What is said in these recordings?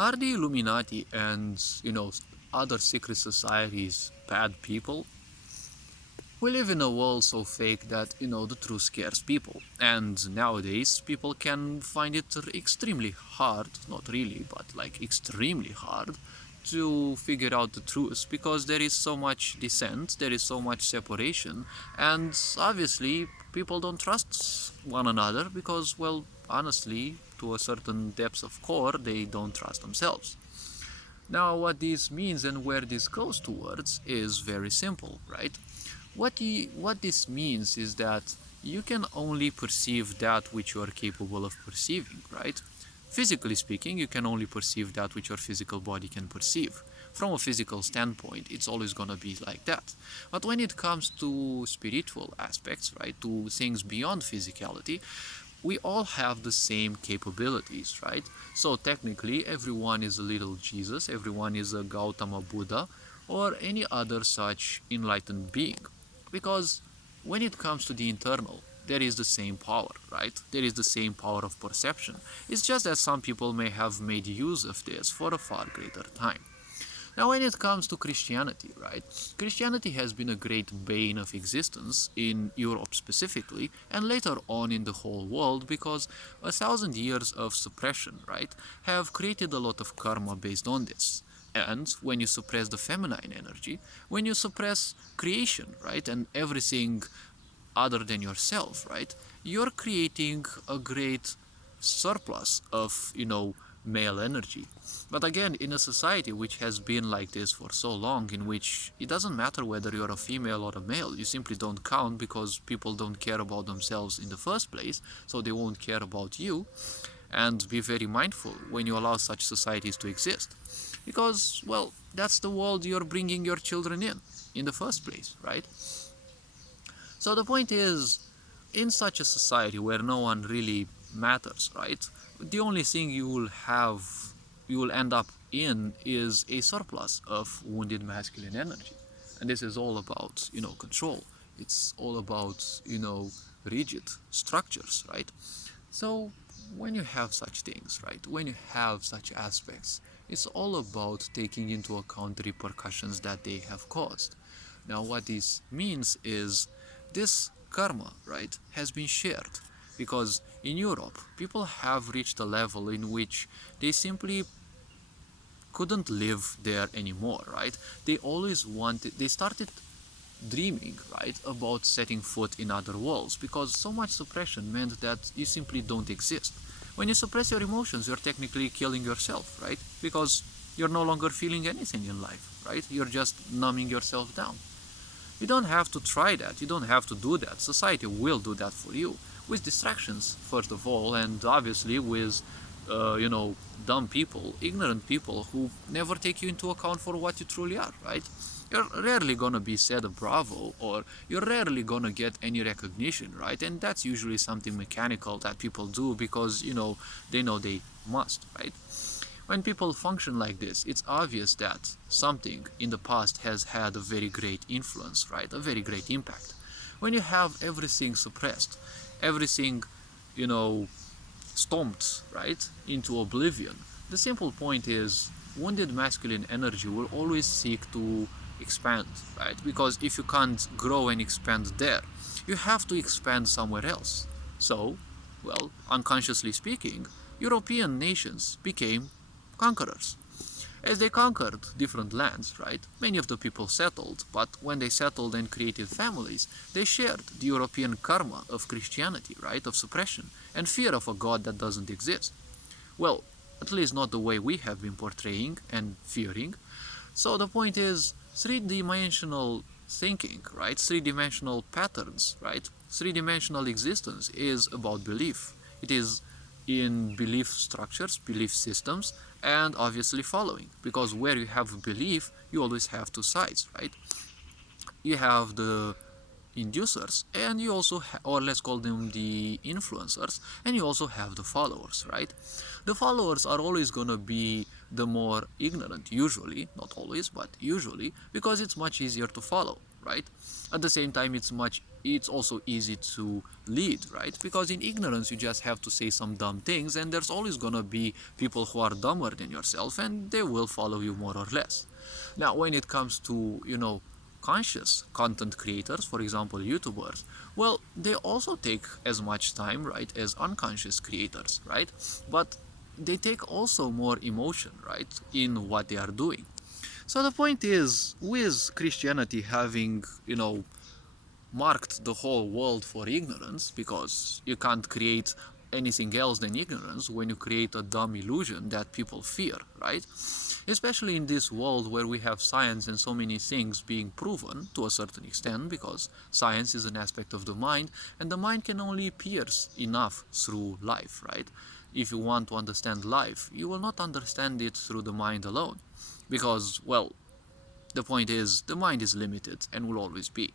Are the Illuminati and, other secret societies bad people? We live in a world so fake that, the truth scares people. And nowadays, people can find it extremely hard, not really, but like extremely hard, to figure out the truth because there is so much dissent, there is so much separation, and obviously, people don't trust one another because, well, honestly, to a certain depth of core, they don't trust themselves. Now, what this means and where this goes towards is very simple, right? What this means is that you can only perceive that which you are capable of perceiving, right? Physically speaking, you can only perceive that which your physical body can perceive. From a physical standpoint, it's always gonna be like that. But when it comes to spiritual aspects, right, to things beyond physicality, we all have the same capabilities, right? So technically, everyone is a little Jesus, everyone is a Gautama Buddha, or any other such enlightened being. Because when it comes to the internal, there is the same power, right? There is the same power of perception. It's just that some people may have made use of this for a far greater time. Now, when it comes to Christianity, right? Christianity has been a great bane of existence in Europe specifically, and later on in the whole world, because 1,000 years of suppression, right, have created a lot of karma based on this. And when you suppress the feminine energy, when you suppress creation, right, and everything other than yourself, right, you're creating a great surplus of, male energy. But again, in a society which has been like this for so long, in which it doesn't matter whether you're a female or a male, you simply don't count because people don't care about themselves in the first place, so they won't care about you. And be very mindful when you allow such societies to exist. Because, well, that's the world you're bringing your children in the first place, right? So the point is, in such a society where no one really matters, right? The only thing you will end up in is a surplus of wounded masculine energy. And this is all about, control. It's all about, rigid structures, right? So when you have such things, right? When you have such aspects, it's all about taking into account the repercussions that they have caused. Now, what this means is this karma, right, has been shared because in Europe, people have reached a level in which they simply couldn't live there anymore, right? They started dreaming, right, about setting foot in other worlds because so much suppression meant that you simply don't exist. When you suppress your emotions, you're technically killing yourself, right? Because you're no longer feeling anything in life, right? You're just numbing yourself down. You don't have to try that. You don't have to do that. Society will do that for you with distractions, first of all, and obviously with, dumb people, ignorant people who never take you into account for what you truly are, right? You're rarely gonna be said a bravo, or you're rarely gonna get any recognition, right? And that's usually something mechanical that people do because, they know they must, right? When people function like this, it's obvious that something in the past has had a very great influence, right? A very great impact. When you have everything suppressed, everything, you know, stomped, right, into oblivion, the simple point is wounded masculine energy will always seek to expand, right? Because if you can't grow and expand there, you have to expand somewhere else. So, well, unconsciously speaking, European nations became conquerors. As they conquered different lands, right, many of the people settled, but when they settled and created families, they shared the European karma of Christianity, right, of suppression, and fear of a God that doesn't exist. Well, at least not the way we have been portraying and fearing. So the point is, three-dimensional thinking, right, three-dimensional patterns, right, three-dimensional existence is about belief. It is in belief structures, belief systems, and obviously following. Because where you have belief, you always have two sides, right? You have the inducers, and you also or let's call them the influencers, and you also have the followers, right? The followers are always gonna be the more ignorant, usually, not always, but usually, because it's much easier to follow. right? At the same time, it's also easy to lead, right? Because in ignorance, you just have to say some dumb things, and there's always gonna be people who are dumber than yourself, and they will follow you more or less. Now, when it comes to, conscious content creators, for example, YouTubers, well, they also take as much time, right, as unconscious creators, right? But they take also more emotion, right, in what they are doing. So the point is, with Christianity having, marked the whole world for ignorance, because you can't create anything else than ignorance when you create a dumb illusion that people fear, right? Especially in this world where we have science and so many things being proven to a certain extent, because science is an aspect of the mind, and the mind can only pierce enough through life, right? If you want to understand life, you will not understand it through the mind alone, because, well, the point is, the mind is limited and will always be.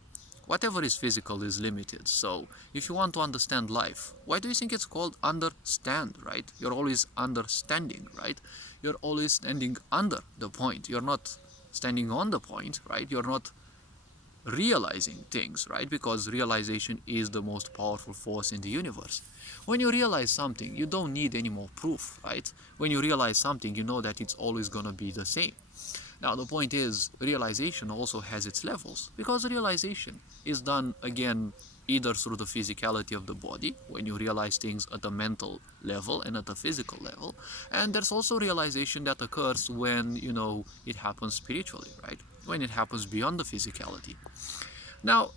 Whatever is physical is limited. So, if you want to understand life, why do you think it's called understand, right? You're always understanding, right? You're always standing under the point. You're not standing on the point, right? You're not realizing things, right? Because realization is the most powerful force in the universe. When you realize something, you don't need any more proof, right? When you realize something, you know that it's always gonna be the same. Now, the point is, realization also has its levels, because realization is done, again, either through the physicality of the body, when you realize things at a mental level and at a physical level, and there's also realization that occurs when, it happens spiritually, right? When it happens beyond the physicality. Now,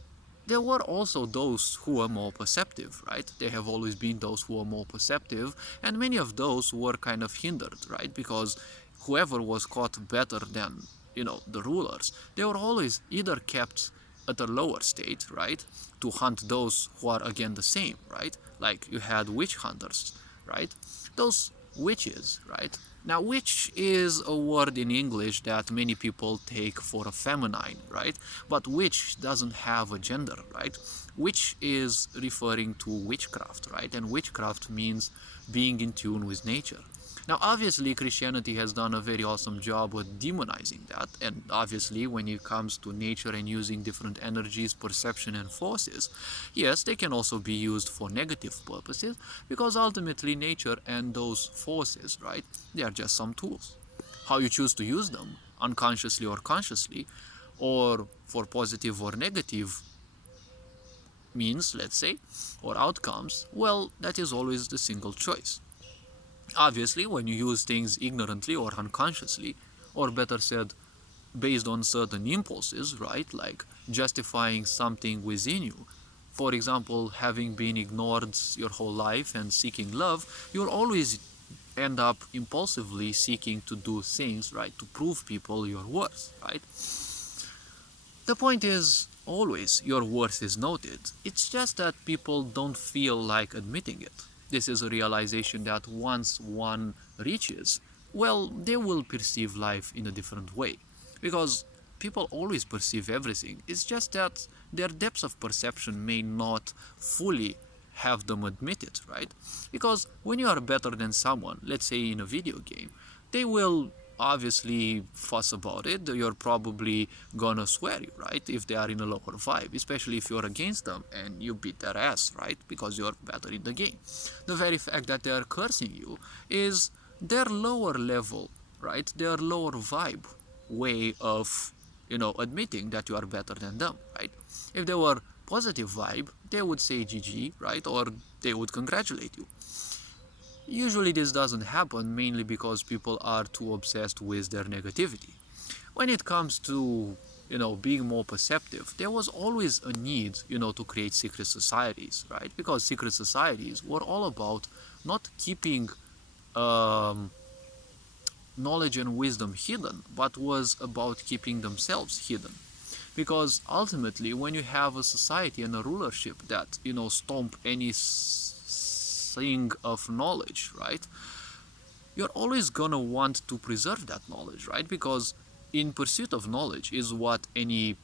there were also those who were more perceptive, right? There have always been those who were more perceptive, and many of those were kind of hindered, right? Because whoever was caught better than, the rulers, they were always either kept at a lower state, right? To hunt those who are again the same, right? Like you had witch hunters, right? Those witches, right? Now, witch is a word in English that many people take for a feminine, right? But witch doesn't have a gender, right? Witch is referring to witchcraft, right? And witchcraft means being in tune with nature. Now, obviously, Christianity has done a very awesome job with demonizing that, and obviously, when it comes to nature and using different energies, perception, and forces, yes, they can also be used for negative purposes, because ultimately, nature and those forces, right, they are just some tools. How you choose to use them, unconsciously or consciously, or for positive or negative means, let's say, or outcomes, well, that is always the single choice. Obviously, when you use things ignorantly or unconsciously, or better said, based on certain impulses, right, like justifying something within you, for example, having been ignored your whole life and seeking love, you'll always end up impulsively seeking to do things, right, to prove people your worth, right? The point is, always your worth is noted. It's just that people don't feel like admitting it. This is a realization that once one reaches, well, they will perceive life in a different way. Because people always perceive everything. It's just that their depths of perception may not fully have them admit it, right? Because when you are better than someone, let's say in a video game, they will obviously fuss about it. You're probably gonna swear you, right? If they are in a lower vibe, especially if you're against them and you beat their ass, right? Because you're better in the game. The very fact that they are cursing you is their lower level, right? Their lower vibe way of, admitting that you are better than them, right? If they were positive vibe, they would say GG, right? Or they would congratulate you. Usually this doesn't happen mainly because people are too obsessed with their negativity. When it comes to, being more perceptive, there was always a need, to create secret societies, right? Because secret societies were all about not keeping knowledge and wisdom hidden, but was about keeping themselves hidden. Because ultimately, when you have a society and a rulership that, stomp any thing of knowledge, right, you're always gonna want to preserve that knowledge, right? Because in pursuit of knowledge is what any,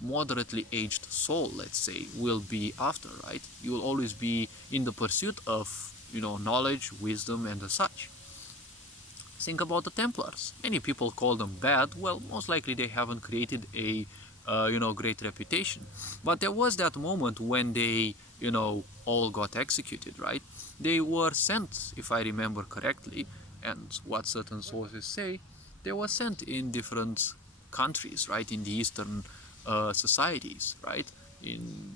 moderately aged soul, let's say, will be after, right? You will always be in the pursuit of, knowledge, wisdom, and the such. Think about the Templars. Many people call them bad. Well, most likely they haven't created a great reputation. But there was that moment when they, all got executed, right? They were sent, if I remember correctly, and what certain sources say, they were sent in different countries, right? In the Eastern societies, right? In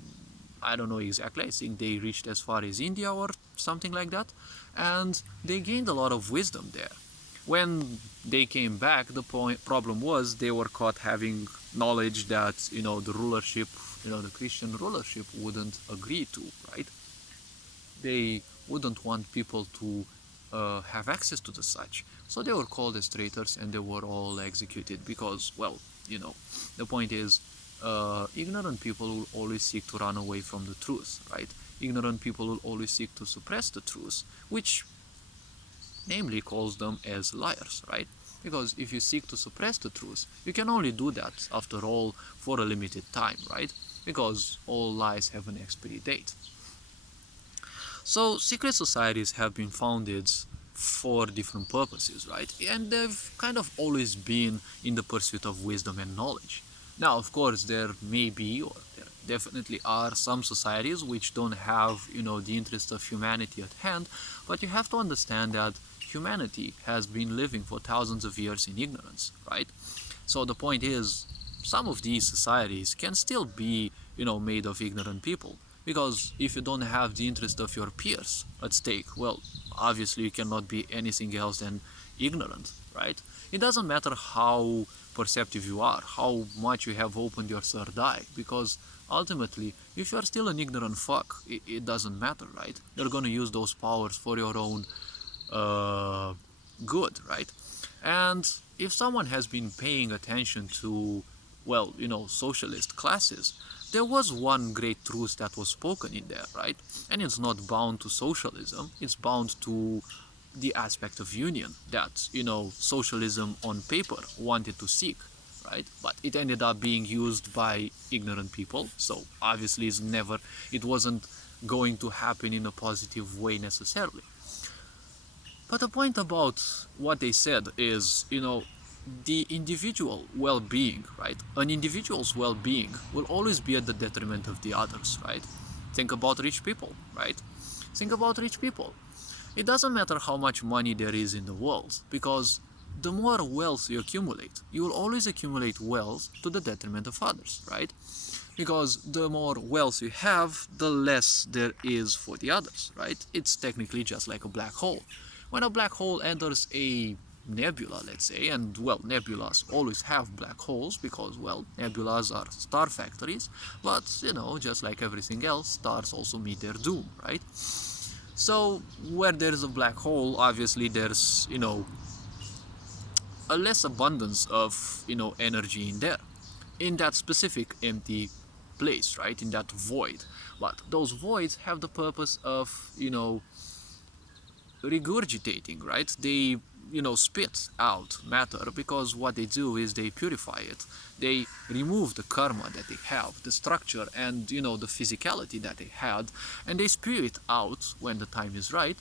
I don't know exactly. I think they reached as far as India or something like that, and they gained a lot of wisdom there. When they came back, the problem was they were caught having knowledge that the rulership, the Christian rulership wouldn't agree to, right? They wouldn't want people to have access to the such. So they were called as traitors and they were all executed because, well, the point is, ignorant people will always seek to run away from the truth, right? Ignorant people will always seek to suppress the truth, which namely calls them as liars, right? Because if you seek to suppress the truth, you can only do that, after all, for a limited time, right? Because all lies have an expiry date. So secret societies have been founded for different purposes, right? And they've kind of always been in the pursuit of wisdom and knowledge. Now, of course, there may be, or there definitely are, some societies which don't have, the interest of humanity at hand, but you have to understand that humanity has been living for thousands of years in ignorance, right? So the point is, some of these societies can still be, made of ignorant people. Because if you don't have the interest of your peers at stake, well, obviously you cannot be anything else than ignorant, right? It doesn't matter how perceptive you are, how much you have opened your third eye, because ultimately, if you are still an ignorant fuck, it doesn't matter, right? They're gonna use those powers for your own good, right? And if someone has been paying attention to, well, socialist classes, there was one great truth that was spoken in there, right? And it's not bound to socialism, it's bound to the aspect of union that, socialism on paper wanted to seek, right? But it ended up being used by ignorant people, so obviously it wasn't going to happen in a positive way necessarily. But the point about what they said is, the individual well-being, right? An individual's well-being will always be at the detriment of the others, right? Think about rich people, right? Think about rich people. It doesn't matter how much money there is in the world, because the more wealth you accumulate, you will always accumulate wealth to the detriment of others, right? Because the more wealth you have, the less there is for the others, right? It's technically just like a black hole. When a black hole enters a nebula, let's say, and well, nebulas always have black holes because, well, nebulas are star factories, but just like everything else, stars also meet their doom, right? So where there's a black hole, obviously there's a less abundance of energy in there, in that specific empty place, right? In that void. But those voids have the purpose of regurgitating, right? They spit out matter, because what they do is they purify it. They remove the karma that they have, the structure and the physicality that they had, and they spew it out when the time is right.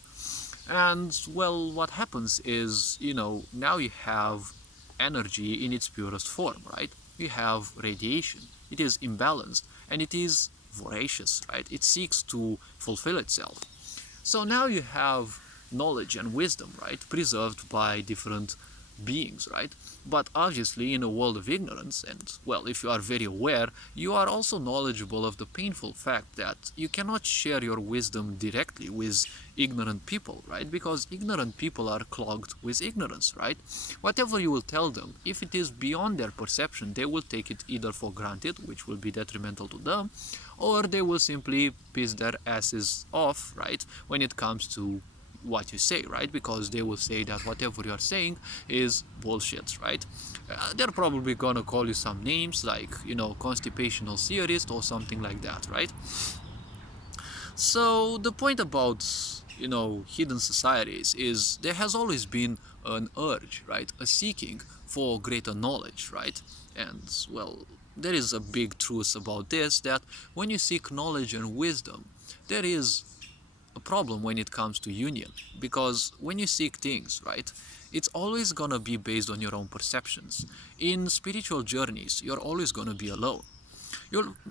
And well, what happens is, now you have energy in its purest form, right? You have radiation. It is imbalanced and it is voracious, right? It seeks to fulfill itself. So now you have knowledge and wisdom, right, preserved by different beings, right? But obviously, in a world of ignorance, and well, if you are very aware, you are also knowledgeable of the painful fact that you cannot share your wisdom directly with ignorant people, right? Because ignorant people are clogged with ignorance, right? Whatever you will tell them, if it is beyond their perception, they will take it either for granted, which will be detrimental to them, or they will simply piss their asses off, right, when it comes to what you say, right? Because they will say that whatever you're saying is bullshit, right? They're probably gonna call you some names like, constipational theorist or something like that, right? So the point about, hidden societies is there has always been an urge, right? A seeking for greater knowledge, right? And well, there is a big truth about this, that when you seek knowledge and wisdom, there is a problem when it comes to union, because when you seek things, right, it's always gonna be based on your own perceptions. In spiritual journeys, you're always gonna be alone.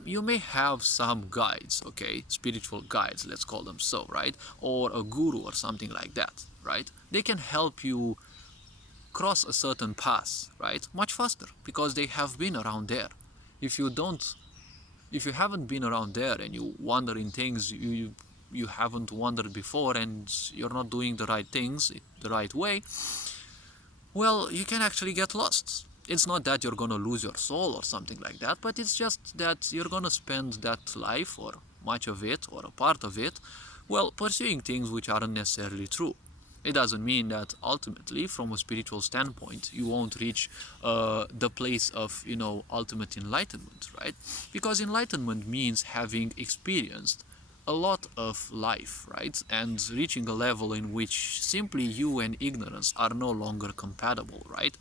You may have some guides, okay, spiritual guides, let's call them so, right, or a guru or something like that, right? They can help you cross a certain path, right, much faster because they have been around there. If you don't, if you haven't been around there and you wander in things you haven't wandered before, and you're not doing the right things the right way, well, you can actually get lost. It's not that you're gonna lose your soul or something like that, but it's just that you're gonna spend that life, or much of it, or a part of it, well, pursuing things which aren't necessarily true. It doesn't mean that ultimately, from a spiritual standpoint, you won't reach the place of, ultimate enlightenment, right? Because enlightenment means having experienced a lot of life, right? And reaching a level in which simply you and ignorance are no longer compatible, right?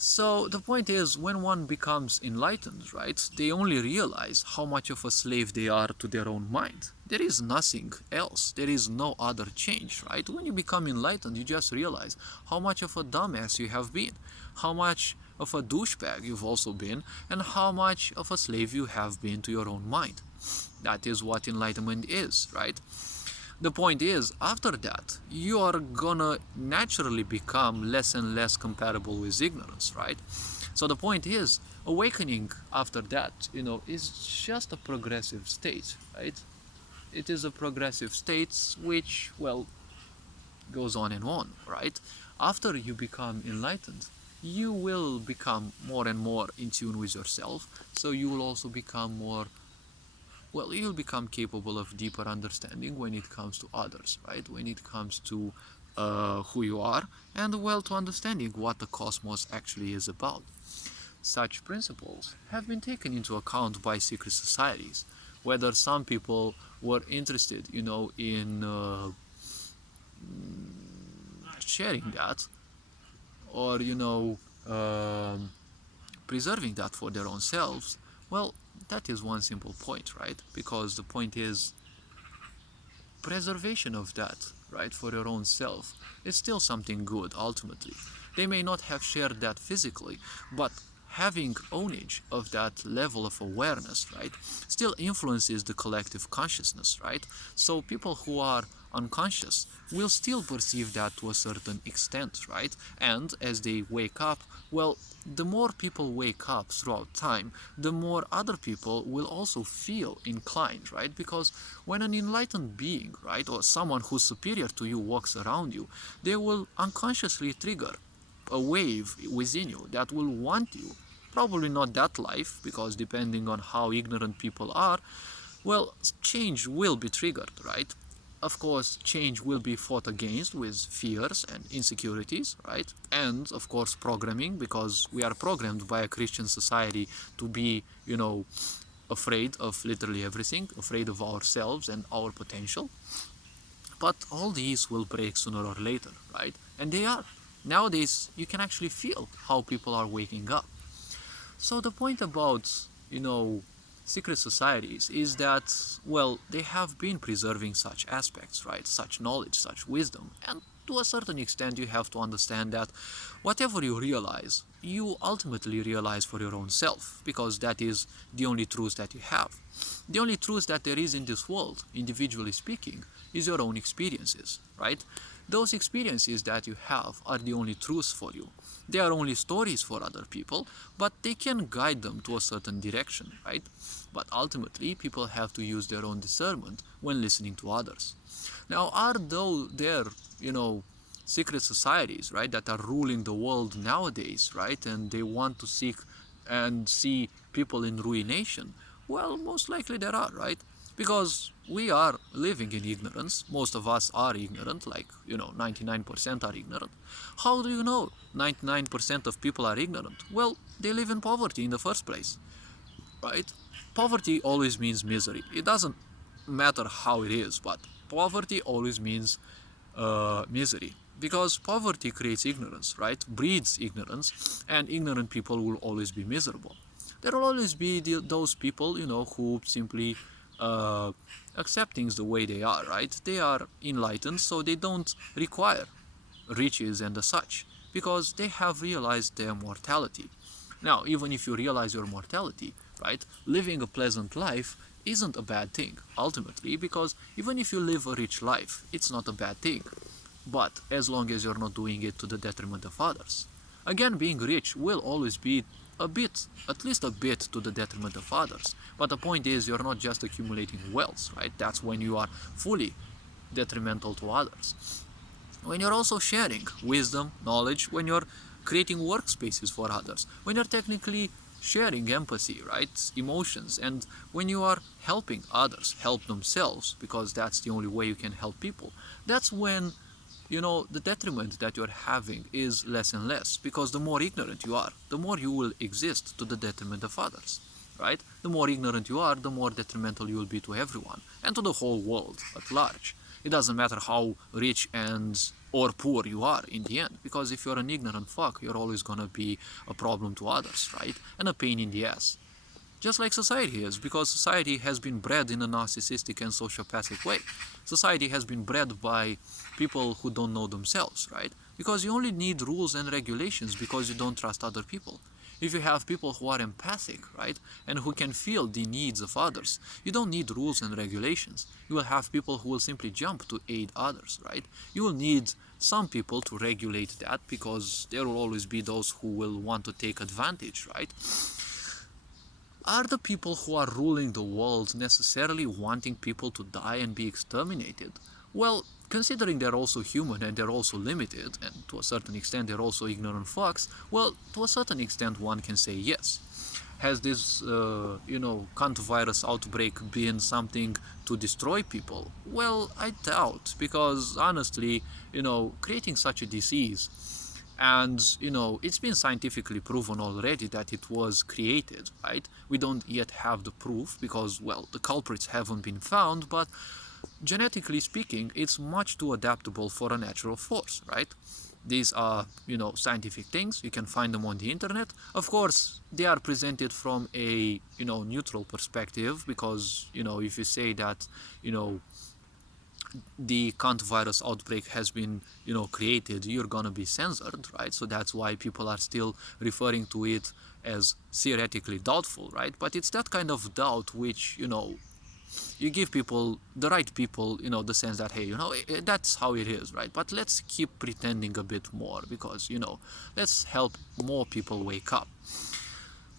So the point is, when one becomes enlightened, right, they only realize how much of a slave they are to their own mind. There is nothing else. There is no other change, right? When you become enlightened, you just realize how much of a dumbass you have been, how much of a douchebag you've also been, and how much of a slave you have been to your own mind. That is what enlightenment is, right? The point is, after that, you are gonna naturally become less and less compatible with ignorance, right? So the point is, awakening after that, is just a progressive state, right? It is a progressive state which, well, goes on and on, right? After you become enlightened, you will become more and more in tune with yourself, so you will also become more, well, you'll become capable of deeper understanding when it comes to others, right? When it comes to who you are, and, well, to understanding what the cosmos actually is about. Such principles have been taken into account by secret societies, whether some people were interested, in sharing that, or, preserving that for their own selves. Well, that is one simple point, right? Because the point is, preservation of that, right, for your own self is still something good ultimately. They may not have shared that physically, but having ownage of that level of awareness, right, still influences the collective consciousness, right? So people who are unconscious will still perceive that to a certain extent, right? And as they wake up, well, the more people wake up throughout time, the more other people will also feel inclined, right? Because when an enlightened being, right, or someone who's superior to you walks around you, they will unconsciously trigger a wave within you that will want you, probably not that life, because depending on how ignorant people are, well, change will be triggered, right? Of course, change will be fought against with fears and insecurities, right? And, of course, programming, because we are programmed by a Christian society to be, afraid of literally everything, afraid of ourselves and our potential. But all these will break sooner or later, right? And they are. Nowadays, you can actually feel how people are waking up. So the point about, secret societies is that, well, they have been preserving such aspects, right? Such knowledge, such wisdom. And to a certain extent, you have to understand that whatever you realize, you ultimately realize for your own self, because that is the only truth that you have. The only truth that there is in this world, individually speaking, is your own experiences, right? Those experiences that you have are the only truths for you. They are only stories for other people, but they can guide them to a certain direction, right? But ultimately, people have to use their own discernment when listening to others. Now, are there, secret societies, right, that are ruling the world nowadays, right, and they want to seek and see people in ruination? Well, most likely there are, right? Because we are living in ignorance. Most of us are ignorant, like, 99% are ignorant. How do you know 99% of people are ignorant? Well, they live in poverty in the first place, right? Poverty always means misery. It doesn't matter how it is, but poverty always means misery. Because poverty creates ignorance, right? Breeds ignorance, and ignorant people will always be miserable. There will always be those people, who simply uh, accept things the way they are, right? They are enlightened, so they don't require riches and the such, because they have realized their mortality. Now, even if you realize your mortality, right, living a pleasant life isn't a bad thing, ultimately, because even if you live a rich life, it's not a bad thing. But as long as you're not doing it to the detriment of others. Again, being rich will always be a bit, at least a bit, to the detriment of others. But the point is, you're not just accumulating wealth, right? That's when you are fully detrimental to others. When you're also sharing wisdom, knowledge, when you're creating workspaces for others, when you're technically sharing empathy, right, emotions, and when you are helping others help themselves, because that's the only way you can help people, that's when, the detriment that you're having is less and less, because the more ignorant you are, the more you will exist to the detriment of others, right? The more ignorant you are, the more detrimental you will be to everyone and to the whole world at large. It doesn't matter how rich and or poor you are in the end, because if you're an ignorant fuck, you're always gonna be a problem to others, right? And a pain in the ass. Just like society is, because society has been bred in a narcissistic and sociopathic way. Society has been bred by people who don't know themselves, right? Because you only need rules and regulations because you don't trust other people. If you have people who are empathic, right, and who can feel the needs of others, you don't need rules and regulations. You will have people who will simply jump to aid others, right? You will need some people to regulate that, because there will always be those who will want to take advantage, right? Are the people who are ruling the world necessarily wanting people to die and be exterminated? Well, considering they're also human and they're also limited, and to a certain extent they're also ignorant fucks, well, to a certain extent one can say yes. Has this, Kant virus outbreak been something to destroy people? Well, I doubt, because honestly, creating such a disease, and it's been scientifically proven already that it was created, right? We don't yet have the proof because, well, the culprits haven't been found, but genetically speaking, it's much too adaptable for a natural force, right? These are, scientific things. You can find them on the internet. Of course, they are presented from a, neutral perspective, because, if you say that, the Kant virus outbreak has been, created, you're gonna be censored, right? So that's why people are still referring to it as theoretically doubtful, right? But it's that kind of doubt which, you give people, the right people, the sense that, hey, that's how it is, right? But let's keep pretending a bit more, because, let's help more people wake up.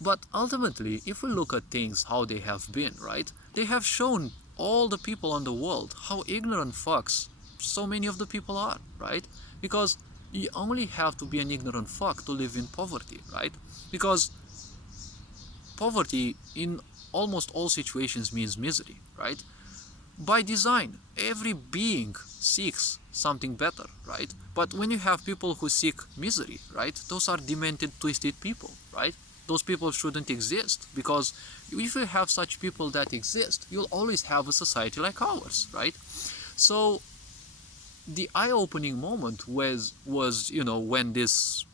But ultimately, if we look at things how they have been, right, they have shown all the people on the world how ignorant fucks so many of the people are, right? Because you only have to be an ignorant fuck to live in poverty, right? Because poverty in almost all situations means misery, right? By design, every being seeks something better, right? But when you have people who seek misery, right, those are demented, twisted people, right? Those people shouldn't exist, because if you have such people that exist, you'll always have a society like ours, right? So the eye-opening moment was when this,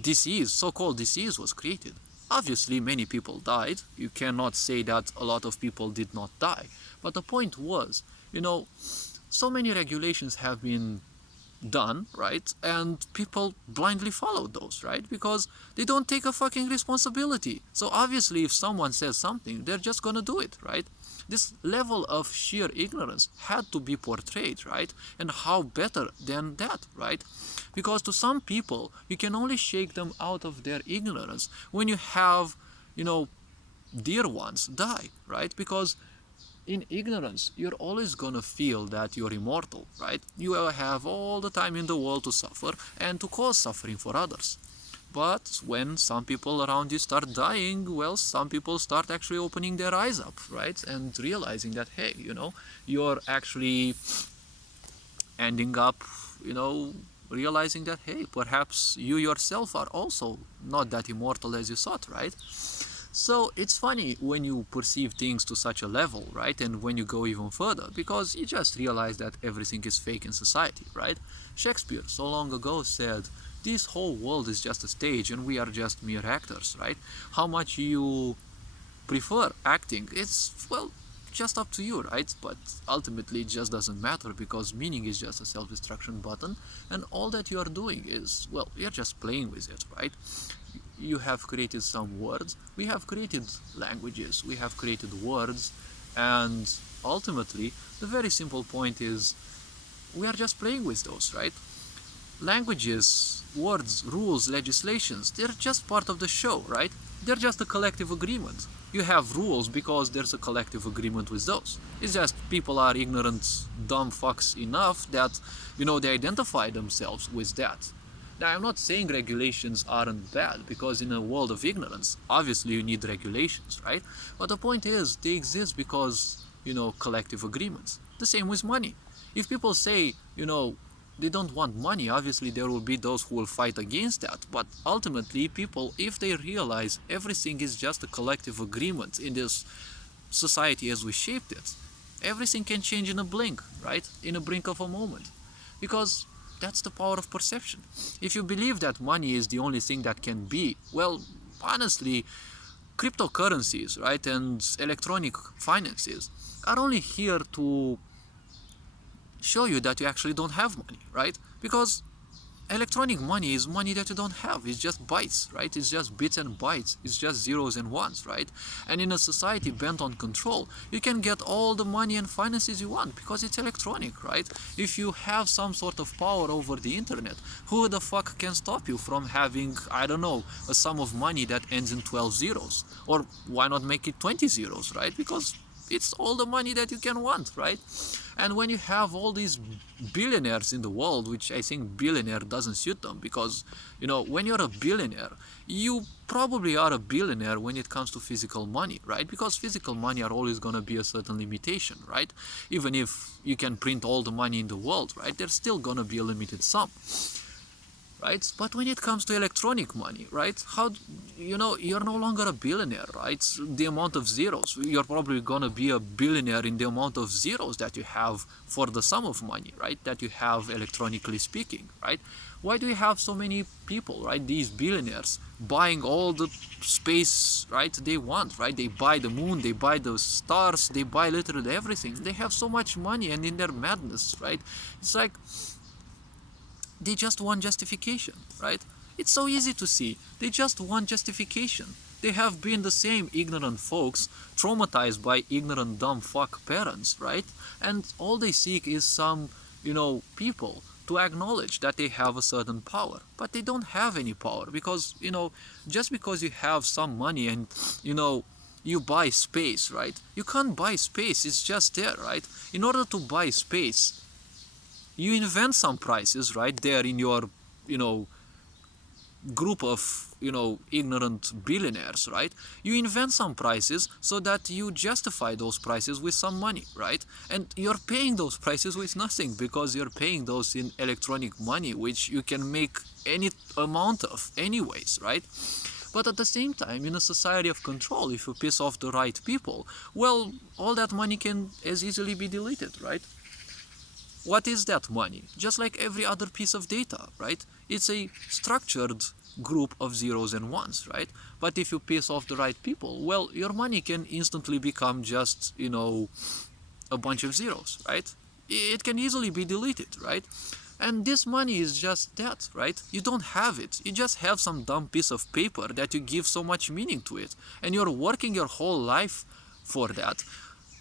disease, so-called disease, was created. Obviously, many people died. You cannot say that a lot of people did not die. But the point was, so many regulations have been done, right? And people blindly follow those, right? Because they don't take a fucking responsibility. So obviously, if someone says something, they're just gonna do it, right? This level of sheer ignorance had to be portrayed, right? And how better than that, right? Because to some people, you can only shake them out of their ignorance when you have, dear ones die, right? Because in ignorance, you're always gonna feel that you're immortal, right? You will have all the time in the world to suffer and to cause suffering for others. But when some people around you start dying, well, some people start actually opening their eyes up, right? And realizing that, hey, you're actually ending up, realizing that, hey, perhaps you yourself are also not that immortal as you thought, right? So it's funny when you perceive things to such a level, right? And when you go even further, because you just realize that everything is fake in society, right? Shakespeare so long ago said, this whole world is just a stage and we are just mere actors, right? How much you prefer acting, it's, well, just up to you, right? But ultimately it just doesn't matter, because meaning is just a self-destruction button, and all that you are doing is, well, you're just playing with it, right? You have created some words, we have created languages, we have created words, and ultimately the very simple point is we are just playing with those, right? Languages, words, rules, legislations, they're just part of the show, right? They're just a collective agreement. You have rules because there's a collective agreement with those. It's just people are ignorant, dumb fucks enough that, they identify themselves with that. Now, I'm not saying regulations aren't bad, because in a world of ignorance, obviously you need regulations, right? But the point is, they exist because, collective agreements. The same with money. If people say, they don't want money, obviously there will be those who will fight against that. But ultimately, people, if they realize everything is just a collective agreement in this society as we shaped it, everything can change in a blink, right? In a blink of a moment. Because that's the power of perception. If you believe that money is the only thing that can be, well, honestly, cryptocurrencies, right, and electronic finances are only here to show you that you actually don't have money, right? Because electronic money is money that you don't have. It's just bytes, right? It's just bits and bytes. It's just zeros and ones, right? And in a society bent on control, you can get all the money and finances you want because it's electronic, right? If you have some sort of power over the internet, who the fuck can stop you from having, I don't know, a sum of money that ends in 12 zeros? Or why not make it 20 zeros, right? Because it's all the money that you can want, right? And when you have all these billionaires in the world, which I think billionaire doesn't suit them, because, when you're a billionaire, you probably are a billionaire when it comes to physical money, right? Because physical money are always going to be a certain limitation, right? Even if you can print all the money in the world, right? There's still going to be a limited sum. Right? But when it comes to electronic money, right? You're no longer a billionaire, right? The amount of zeros, you're probably gonna be a billionaire in the amount of zeros that you have for the sum of money, right? That you have electronically speaking, right? Why do you have so many people, right? These billionaires buying all the space, right? They want, right? They buy the moon, they buy the stars, they buy literally everything. They have so much money, and in their madness, right? It's like they just want justification, right? It's so easy to see. They just want justification. They have been the same ignorant folks, traumatized by ignorant dumb fuck parents, right? And all they seek is some, people to acknowledge that they have a certain power. But they don't have any power because, just because you have some money and, you buy space, right? You can't buy space, it's just there, right? In order to buy space, you invent some prices right there in your, group of, ignorant billionaires, right? You invent some prices so that you justify those prices with some money, right? And you're paying those prices with nothing because you're paying those in electronic money, which you can make any amount of anyways, right? But at the same time, in a society of control, if you piss off the right people, well, all that money can as easily be deleted, right? What is that money? Just like every other piece of data, right? It's a structured group of zeros and ones, right? But if you piss off the right people, well, your money can instantly become just, a bunch of zeros, right? It can easily be deleted, right? And this money is just that, right? You don't have it. You just have some dumb piece of paper that you give so much meaning to it. And you're working your whole life for that.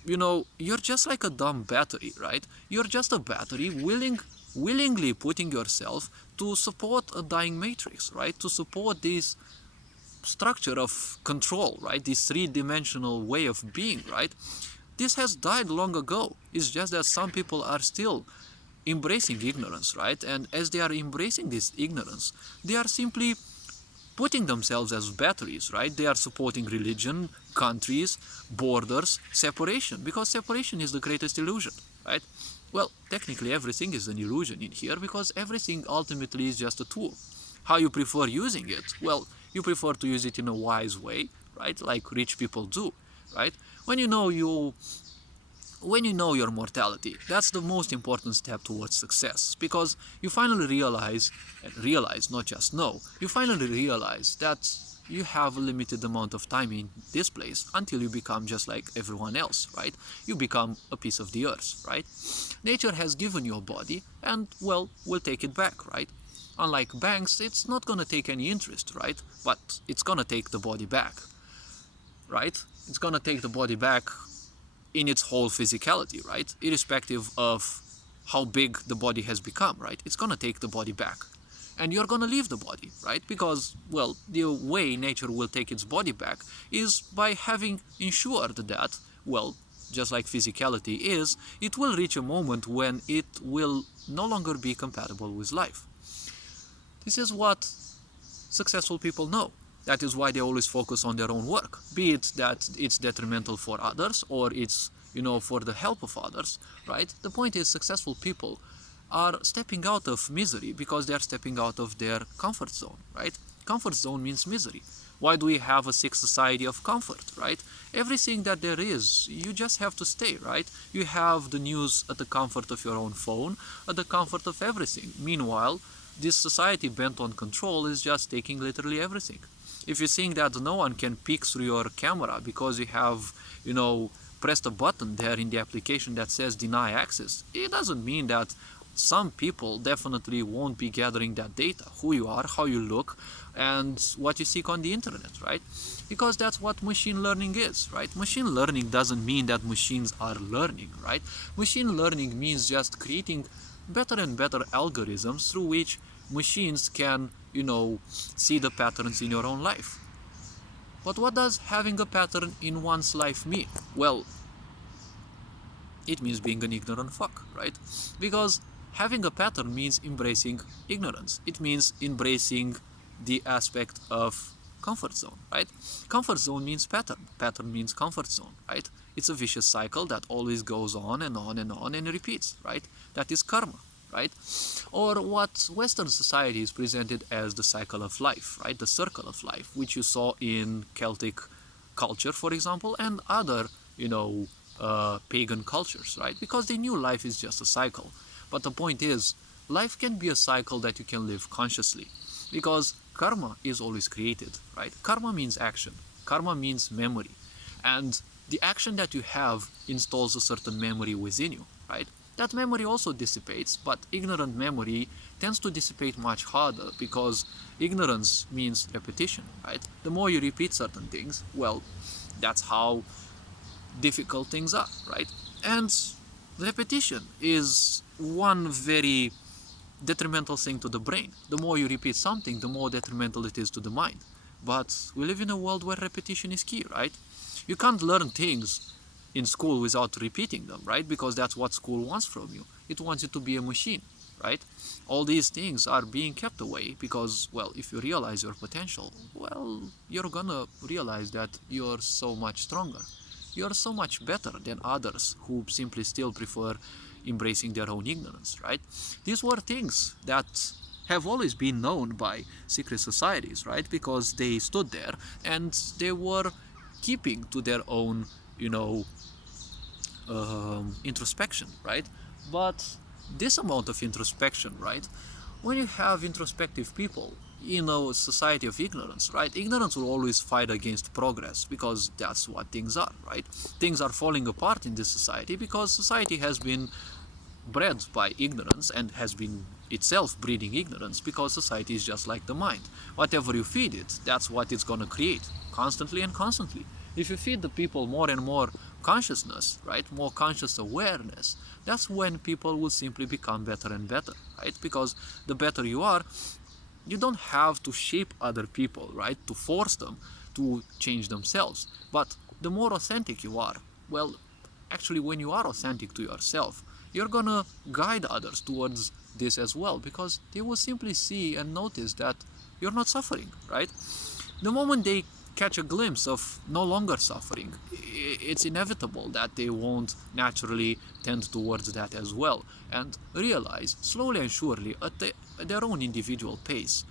You're just like a dumb battery, right? You're just a battery willingly putting yourself to support a dying matrix, right? To support this structure of control, right? This three-dimensional way of being, right? This has died long ago. It's just that some people are still embracing ignorance, right? And as they are embracing this ignorance, they are simply putting themselves as batteries, right? They are supporting religion, countries, borders, separation, because separation is the greatest illusion, right? Well, technically everything is an illusion in here because everything ultimately is just a tool. How you prefer using it? Well, you prefer to use it in a wise way, right? Like rich people do, right? When you know your mortality, that's the most important step towards success, because you finally realize, not just know, you finally realize that you have a limited amount of time in this place until you become just like everyone else, right? You become a piece of the earth, right? Nature has given you a body and, well, will take it back, right? Unlike banks, it's not gonna take any interest, right? But it's gonna take the body back, right? It's gonna take the body back in its whole physicality, right? Irrespective of how big the body has become, right? It's gonna take the body back. And you're gonna leave the body, right? Because, well, the way nature will take its body back is by having ensured that, well, just like physicality is, it will reach a moment when it will no longer be compatible with life. This is what successful people know. That is why they always focus on their own work, be it that it's detrimental for others or it's, for the help of others, right? The point is, successful people are stepping out of misery because they are stepping out of their comfort zone, right? Comfort zone means misery. Why do we have a sick society of comfort, right? Everything that there is, you just have to stay, right? You have the news at the comfort of your own phone, at the comfort of everything. Meanwhile, this society bent on control is just taking literally everything. If you think that no one can peek through your camera because you have, pressed a button there in the application that says deny access, it doesn't mean that some people definitely won't be gathering that data, who you are, how you look, and what you seek on the internet, right? Because that's what machine learning is, right? Machine learning doesn't mean that machines are learning, right? Machine learning means just creating better and better algorithms through which machines can, see the patterns in your own life. But what does having a pattern in one's life mean? Well, it means being an ignorant fuck, right? Because having a pattern means embracing ignorance. It means embracing the aspect of comfort zone, right? Comfort zone means pattern. Pattern means comfort zone, right? It's a vicious cycle that always goes on and on and on and repeats, right? That is karma, right? Or what Western society is presented as the cycle of life, right? The circle of life, which you saw in Celtic culture, for example, and other, pagan cultures, right? Because they knew life is just a cycle. But the point is, life can be a cycle that you can live consciously, because karma is always created, right? Karma means action. Karma means memory. And the action that you have installs a certain memory within you, right? That memory also dissipates, but ignorant memory tends to dissipate much harder because ignorance means repetition, right? The more you repeat certain things, well, that's how difficult things are, right? And repetition is one very detrimental thing to the brain. The more you repeat something, the more detrimental it is to the mind. But we live in a world where repetition is key, right? You can't learn things in school without repeating them, right? Because that's what school wants from you. It wants you to be a machine, right? All these things are being kept away because, well, if you realize your potential, well, you're gonna realize that you're so much stronger. You're so much better than others who simply still prefer embracing their own ignorance, right? These were things that have always been known by secret societies, right? Because they stood there and they were keeping to their own, introspection, right? But this amount of introspection, right? When you have introspective people in a society of ignorance, right? Ignorance will always fight against progress because that's what things are, right? Things are falling apart in this society because society has been bred by ignorance and has been itself breeding ignorance because society is just like the mind. Whatever you feed it, that's what it's going to create constantly and constantly. If you feed the people more and more consciousness, right, more conscious awareness, that's when people will simply become better and better, right? Because the better you are, you don't have to shape other people, right, to force them to change themselves. But the more authentic you are, well, actually when you are authentic to yourself, you're gonna guide others towards this as well, because they will simply see and notice that you're not suffering, right? The moment they catch a glimpse of no longer suffering, it's inevitable that they won't naturally tend towards that as well and realize slowly and surely at their own individual pace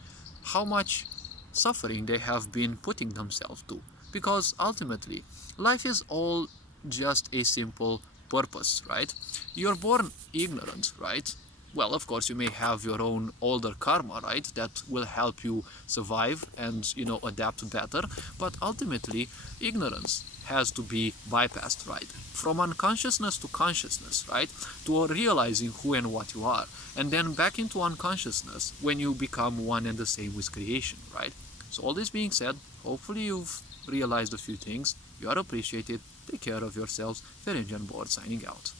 how much suffering they have been putting themselves to. Because ultimately, life is all just a simple purpose, right? You're born ignorant, right? Well, of course, you may have your own older karma, right? That will help you survive and, adapt better. But ultimately, ignorance has to be bypassed, right? From unconsciousness to consciousness, right? To realizing who and what you are. And then back into unconsciousness when you become one and the same with creation, right? So all this being said, hopefully you've realized a few things. You are appreciated. Take care of yourselves. Ferengian Board signing out.